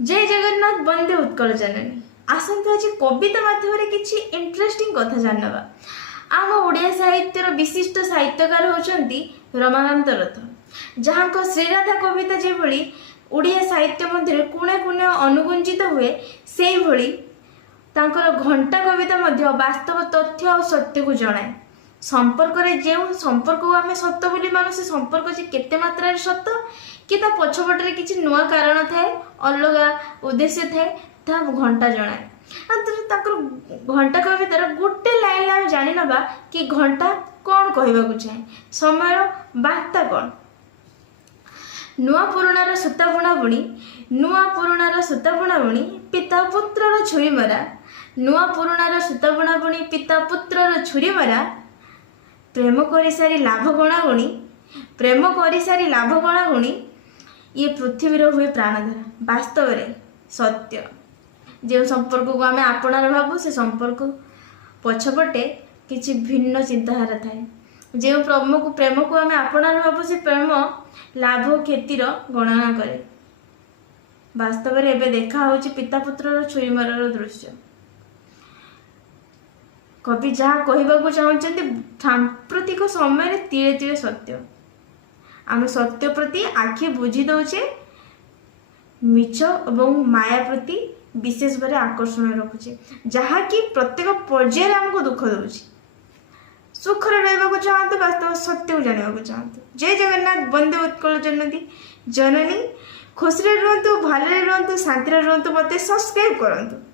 जय जगन्नाथ वंदे उत्कल जननी। आसतु आज कविता माध्यम किसी इंटरेस्टिंग कथा जानवा। आम ओडिया साहित्यर विशिष्ट साहित्यकार होचंती रमाकांत रथ, जहाँ श्रीराधा कविता जेभली ओडिया साहित्य मध्य कुणे कुणे अनुगुंजित हुए से भली तांकर घंटा कविता मध्य वास्तव तथ्य और सत्य को जनाए। संपर्क रे जो संपर्क को आम सत्य बोली मानु से संपर्क जे केते मात्रा रे सत्य कि ता पछपटरे किछि नुआ कारण थाए, अलग उद्देश्य थाए, ता घंटा जनाए। घंटा कवितार गोटे लाइन आम जानी नबा कि घंटा कौन कहवाक चाहे, समय बार्ता कौन। नुआ पुराणार सूता बुणा बुणी, नुआ पुराणार सूता बुणा बुणी, पिता पुत्रर छुरी मरा। नुआ पुराणार सूता बुणा बुणी, पिता पुत्रर छुरी मरा। प्रेम करी सारी लाभ गणागुणी, प्रेम करी सारी लाभ गणागुणी, ये पृथ्वीर हुए प्राणधरा। वास्तव में सत्य जो संपर्क को आम आपणार भावु से संपर्क पछपटे किसी भिन्न चिंताधारा थाए। जो प्रेम को आम आपणार भावु से प्रेम लाभ क्षतिर गणना करे। वास्तव में एबे देखा होची पिता पुत्रर छुरी मरार दृश्य। कवि जहाँ कहवाक चाहते सांप्रतिक समय तीरे तीरे सत्य। आम सत्य प्रति आखि बुझी दौचे, मिछ और माया प्रति विशेष भाव आकर्षण रखुचे, जहाँकि प्रत्येक पर्यायर आमको दुख दूसरी। सुखर रहा चाहतु, वास्तव सत्य को जानवा चाहतु। जय जगन्नाथ वंदे उत्कल जननी। खुशी रुहतु, भले रुहतु, शांति रुहतु। मत सब्सक्राइब करूँ।